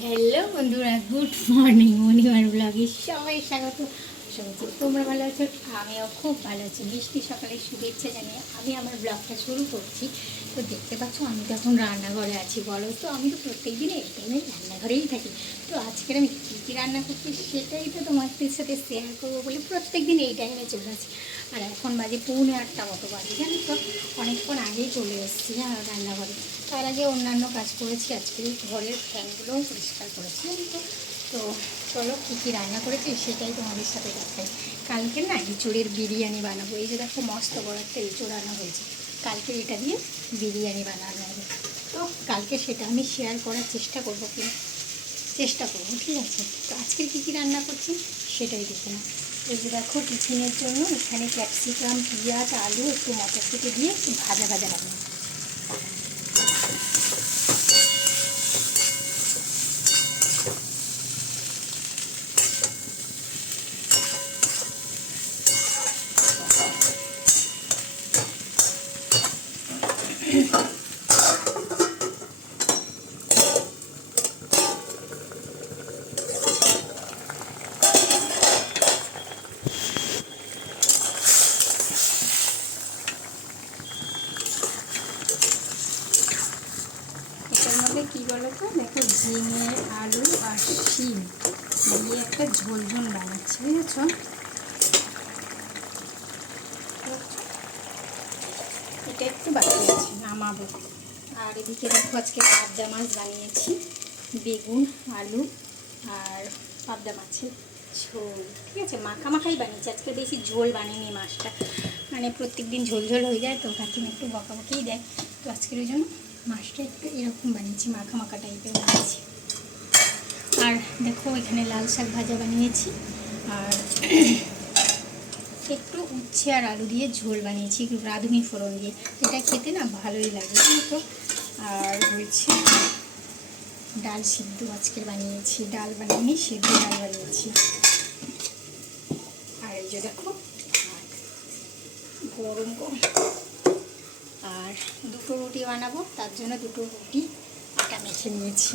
Hello বন্ধুরা, good morning মর্নিমার ব্লগে সবাই স্বাগত। স্বাগত তোমরা ভালো আছো, আমিও খুব ভালো আছি। বৃষ্টি সকালে শুভেচ্ছা জানিয়ে আমি আমার ব্লগটা শুরু করছি। তো দেখতে পাচ্ছ, আমি তো এখন রান্নাঘরে আছি, বলো তো, আমি তো প্রত্যেক দিনে এই টাইমে রান্নাঘরেই থাকি। তো আজকের আমি কী কী রান্না করছি সেটাই তো তোমাদের সাথে শেয়ার করব বলে প্রত্যেক দিন এই টাইমে চলে আসি। আর এখন বাজে পৌনে আটটা মতো বাজে, জানি তো? অনেকক্ষণ আগেই চলে এসেছি হ্যাঁ রান্নাঘরে। তার আগে অন্যান্য কাজ করেছি। আজকে ঘরের ফ্যানগুলোও পরিষ্কার করেছি। তো তো চলো, কী কী রান্না করেছি সেটাই তোমাদের সাথে দেখাই। কালকে না ইঁচড়ের বিরিয়ানি বানাবো। এই যে দেখো, মস্ত বড় একটা ইঁচড় আনা হয়েছে। কালকে এটা দিয়ে বিরিয়ানি বানানো হবে। তো কালকে সেটা আমি শেয়ার করার চেষ্টা করব কি? চেষ্টা করব, ঠিক আছে? তো আজকে কী কী রান্না করছি সেটাই দেখে না এই যে দেখো, টিফিনের জন্য এখানে ক্যাপসিকাম পেঁয়াজ, আলু, একটু মটরশুঁটি দিয়ে একটু ভাজা ভাজা রান্না মধ্যে কী বলো তো দেখো ঝিঙে, আলু আর শিম দিয়ে একটা ঝোল ঝোল বানাচ্ছি, বুঝেছ? এটা একটু বাকি আছে, নামাবো। আর এদিকে দেখো আজকে পাবদা মাছ বানিয়েছি, বেগুন, আলু আর পাবদা মাছের ঝোল, ঠিক আছে? মাখা মাখাই বানিয়েছি, আজকে বেশি ঝোল বানিনি মাছটা। মানে প্রত্যেক দিন ঝোল ঝোল হয়ে যায়, তো কাকিমা একটু বকাবকিই দেয়। তো আজকের ওই জন্য মাছটা একটু এরকম বানিয়েছি মাখা মাখা টাইপের বানিয়েছি। আর দেখো, এখানে লাল শাক ভাজা বানিয়েছি, আর একটু উচ্ছে আর আলু দিয়ে ঝোল বানিয়েছি, একটু রাঁধুনি ফোড়ন দিয়ে। এটা খেতে না ভালোই লাগে তো? আর হয়েছে ডাল সিদ্ধ আজকের বানিয়েছি, ডাল বানিয়ে সিদ্ধ ডাল বানিয়েছি। আর এই যে দেখো, গরম গরম বানাবো তার জন্য দুটো রুটি একটা মেখে নিয়েছি।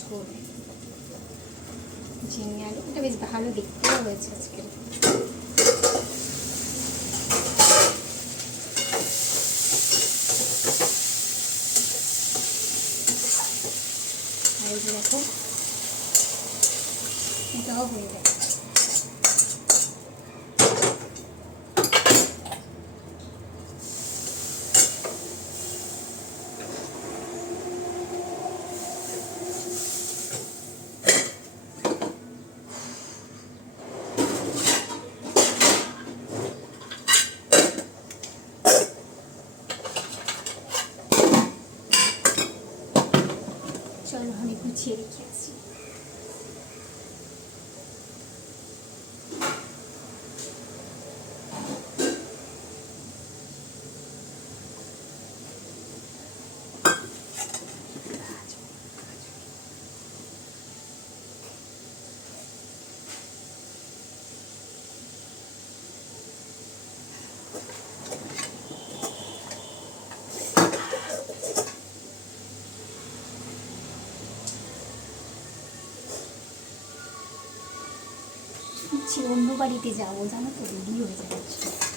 ঝোল ঝিঙে আলু এটা বেশ ভালো দেখতেও হয়েছে আজকে দেখো এটাও হয়ে গেছে। চলো আমি গুছিয়ে রেখে আসি। ইচ্ছে অন্য বাড়িতে যাব জানো তো রেডি হয়ে যাচ্ছে।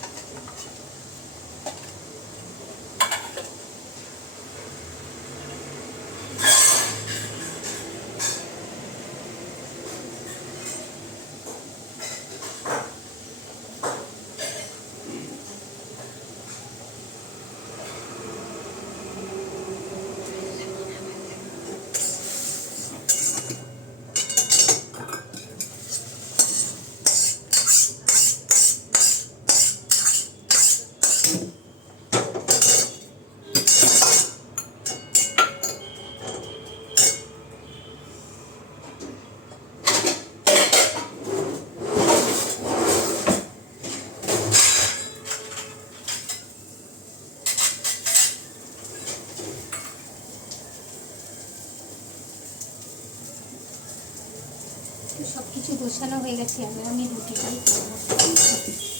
কিছু গোছানো হয়ে গেছে আমি আমি রুটিটাই করব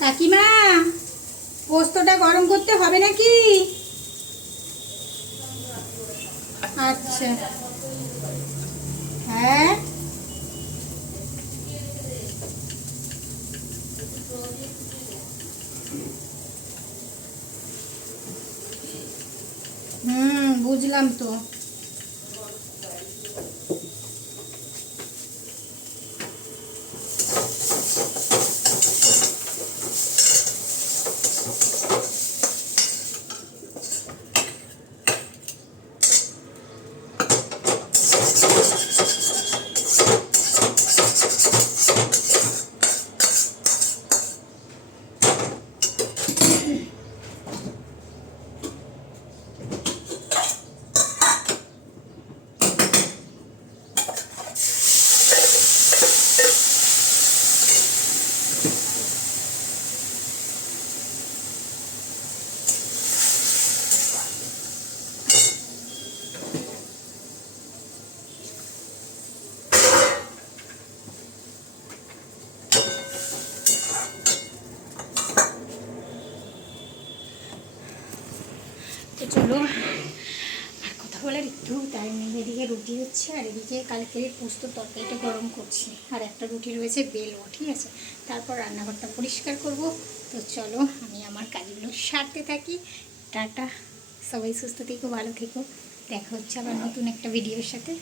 কাকিমা, পোস্তটা গরম করতে হবে নাকি? আচ্ছা। হ্যাঁ? হুম বুঝলাম তো চলো আর কথা বলার একটু টাইম নেই রুটি হচ্ছে, আর এদিকে কালকের পোস্ত তরকারিটা গরম করছি। আর একটা রুটি রয়েছে, বেলও, ঠিক আছে? তারপর রান্নাঘরটা পরিষ্কার করব। তো চলো, আমি আমার কাজগুলো সারতে থাকি। টাটা। সবাই সুস্থ থেকো, ভালো থেকো। দেখা হচ্ছে আবার নতুন একটা ভিডিওর সাথে।